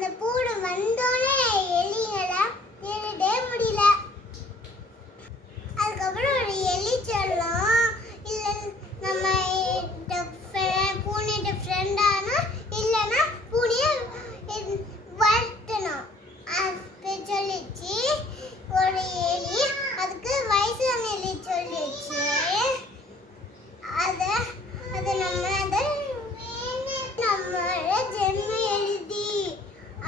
அந்த பூனை வந்தோடனே எலிங்களை தேடவே முடியல. அதுக்கப்புறம் ஒரு எலி சொல்லும், இல்லை நம்ம பூனையோட ஃப்ரெண்டானா இல்லைன்னா பூனையை வளர்த்தணும் அப்படி சொல்லிச்சு ஒரு எலி. அதுக்கு வயசான எலி சொல்லிச்சு, அதை நம்மளோட ஜென்ம எழுதி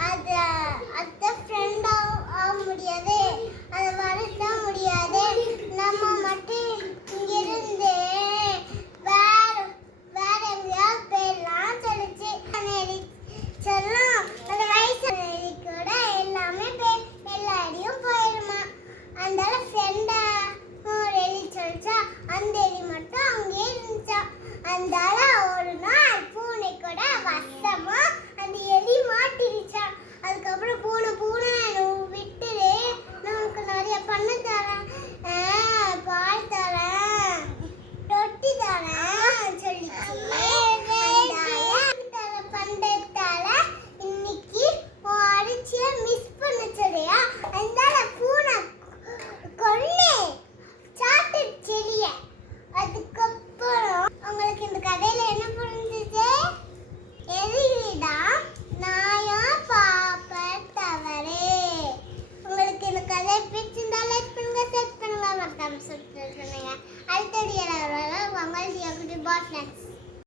அதை ஃப்ரெண்டாக முடியாது, அதை வளர்த்த முடியாது. நம்ம மட்டும் இங்கிருந்து வேற எங்கேயாவது போயிடலாம் சொல்லிச்சு. சொல்லும் அந்த வயசான எலி கூட எல்லாமே எல்லா இடையும் போயிடுமா. அதனால ஃப்ரெண்டா ஒரு எலி சொல்லிச்சா, அந்த எலி மட்டும் அங்கேயே இருந்துச்சா. அதனால ஒரு நாள் பூனை கூட வசமா அந்த எலி மாட்டிருச்சா. அதுக்கப்புறம் பூனை விட்டுரு, நான் உனக்கு நிறைய பண்ண தரேன், பால் தரேன், ரொட்டி தரேன் சொல்லிச்சு. பண்றதால இன்னைக்கு அரிசியை மிஸ் பண்ண சொல்லியா. அதனால பூனை கொன்னு சாப்பிட்டு செடிய. அதுக்கப்புறம் உங்களுக்கு இந்த கதையில என்ன புரிஞ்சுச்சு? எதிரிடம் நாயம் பாப்ப தவறு. உங்களுக்கு இந்த கதை பிடிச்சிருந்தா லைக் பண்ணுங்க, ஷேர் பண்ணுங்க, மறக்காம சப்ஸ்கிரைப் பண்ணுங்க. அடுத்த வீடியோல உங்கள் பாஸ்